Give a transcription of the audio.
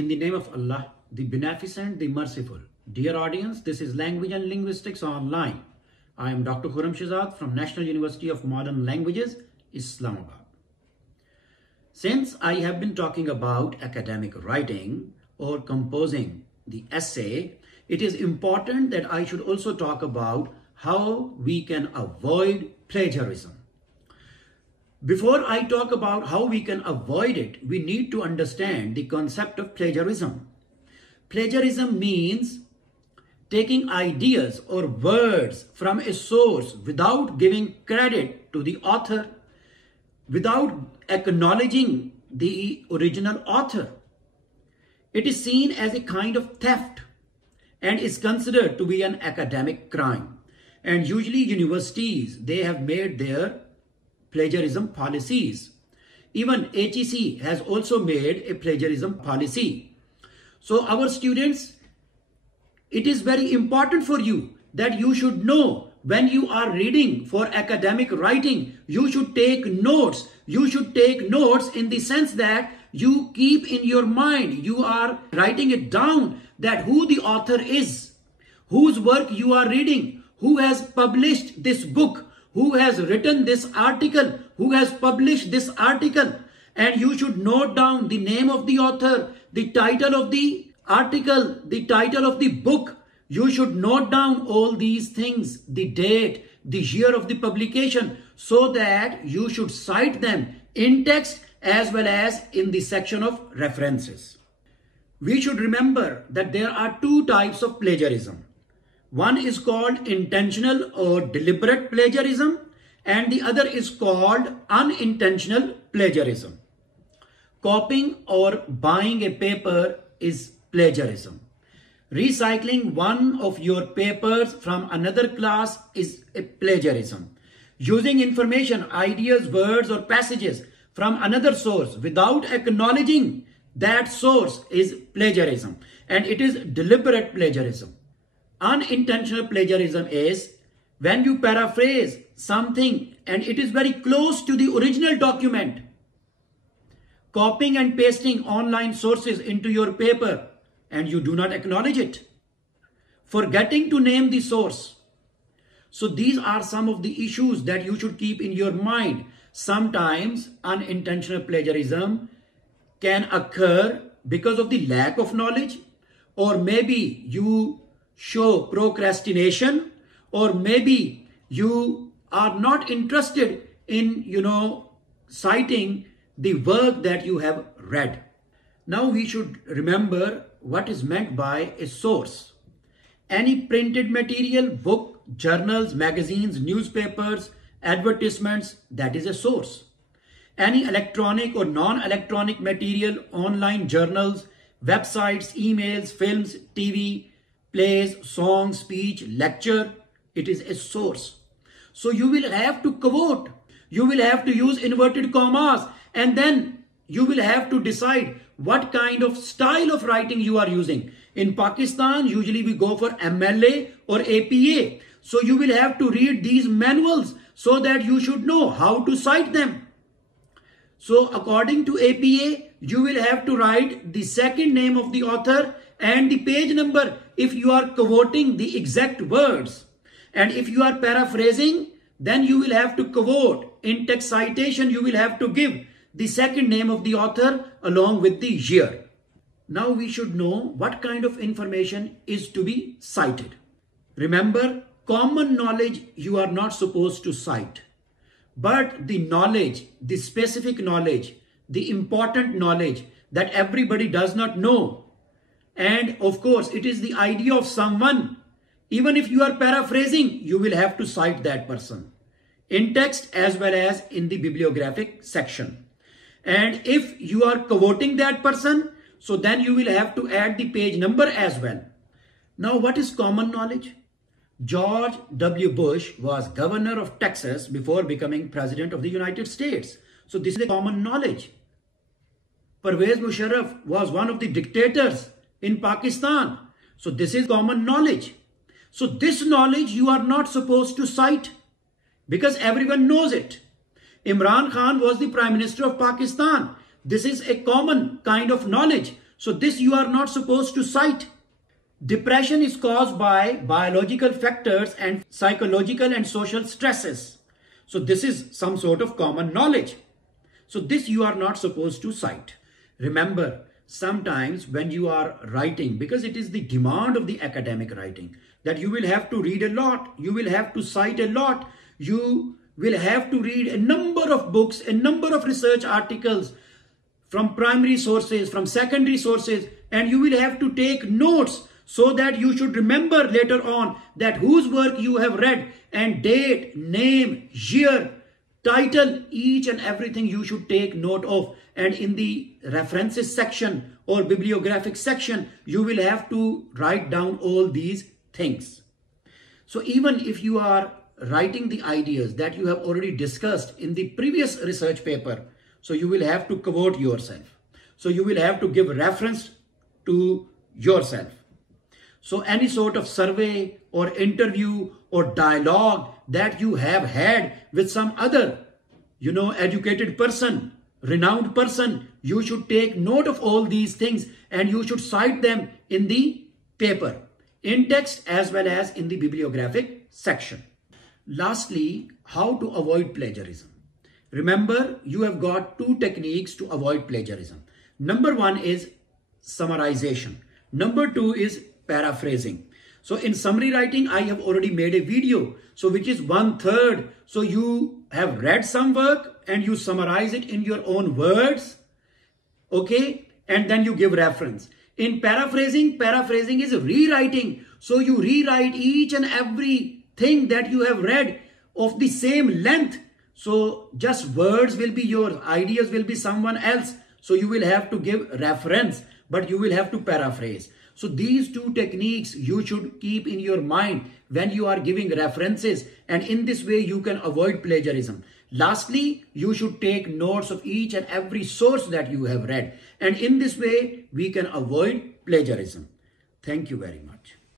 In the name of Allah, the Beneficent, the Merciful. Dear audience, this is Language and Linguistics Online. I am Dr. Khurram Shahzad from National University of Modern Languages, Islamabad. Since I have been talking about academic writing or composing the essay, it is important that I should also talk about how we can avoid plagiarism. Before I talk about how we can avoid it, we need to understand the concept of plagiarism. Plagiarism means taking ideas or words from a source without giving credit to the author, without acknowledging the original author. It is seen as a kind of theft and is considered to be an academic crime. And usually universities, they have made their plagiarism policies. Even HEC has also made a plagiarism policy. So our students, it is very important for you that you should know when you are reading for academic writing, you should take notes. You should take notes in the sense that you keep in your mind, you are writing it down that who the author is, whose work you are reading, who has published this book, who has written this article, who has published this article. And you should note down the name of the author, the title of the article, the title of the book. You should note down all these things, the date, the year of the publication, so that you should cite them in text as well as in the section of references. We should remember that there are two types of plagiarism. One is called intentional or deliberate plagiarism, and the other is called unintentional plagiarism. Copying or buying a paper is plagiarism. Recycling one of your papers from another class is a plagiarism. Using information, ideas, words, or passages from another source without acknowledging that source is plagiarism, and it is deliberate plagiarism. Unintentional plagiarism is when you paraphrase something and it is very close to the original document. Copying and pasting online sources into your paper and you do not acknowledge it. Forgetting to name the source. So these are some of the issues that you should keep in your mind. Sometimes unintentional plagiarism can occur because of the lack of knowledge, or maybe you show procrastination, or maybe you are not interested in, citing the work that you have read. Now we should remember what is meant by a source. Any printed material, book, journals, magazines, newspapers, advertisements, that is a source. Any electronic or non-electronic material, online journals, websites, emails, films, TV, plays, song, speech, lecture, it is a source. So you will have to quote, you will have to use inverted commas, and then you will have to decide what kind of style of writing you are using. In Pakistan, usually we go for MLA or APA. So you will have to read these manuals so that you should know how to cite them. So according to APA, you will have to write the second name of the author and the page number if you are quoting the exact words. And if you are paraphrasing, then you will have to quote. In text citation, you will have to give the second name of the author along with the year. Now we should know what kind of information is to be cited. Remember, common knowledge you are not supposed to cite. But the knowledge, the specific knowledge, the important knowledge that everybody does not know. And of course, it is the idea of someone. Even if you are paraphrasing, you will have to cite that person in text as well as in the bibliographic section. And if you are quoting that person, so then you will have to add the page number as well. Now, what is common knowledge? George W. Bush was governor of Texas before becoming president of the United States. So this is common knowledge. Pervez Musharraf was one of the dictators in Pakistan. So this is common knowledge. So this knowledge you are not supposed to cite because everyone knows it. Imran Khan was the Prime Minister of Pakistan. This is a common kind of knowledge. So this you are not supposed to cite. Depression is caused by biological factors and psychological and social stresses. So this is some sort of common knowledge. So this you are not supposed to cite. Remember, sometimes when you are writing, because it is the demand of the academic writing, that you will have to read a lot, you will have to cite a lot, you will have to read a number of books, a number of research articles from primary sources, from secondary sources, and you will have to take notes so that you should remember later on that whose work you have read, and date, name, year, title, each and everything you should take note of. And in the references section or bibliographic section, you will have to write down all these things. So even if you are writing the ideas that you have already discussed in the previous research paper, so you will have to quote yourself. So you will have to give reference to yourself. So any sort of survey or interview or dialogue that you have had with some other, educated person, renowned person, you should take note of all these things and you should cite them in the paper, in text as well as in the bibliographic section. Lastly, how to avoid plagiarism. Remember, you have got two techniques to avoid plagiarism. Number one is summarization. Number two is paraphrasing. So in summary writing, I have already made a video, so which is 1/3. So you have read some work and you summarize it in your own words, okay, and then you give reference. In paraphrasing is rewriting. So you rewrite each and every thing that you have read of the same length. So just words will be yours, ideas will be someone else. So you will have to give reference, but you will have to paraphrase. So these two techniques you should keep in your mind when you are giving references, and in this way you can avoid plagiarism. Lastly, you should take notes of each and every source that you have read, and in this way we can avoid plagiarism. Thank you very much.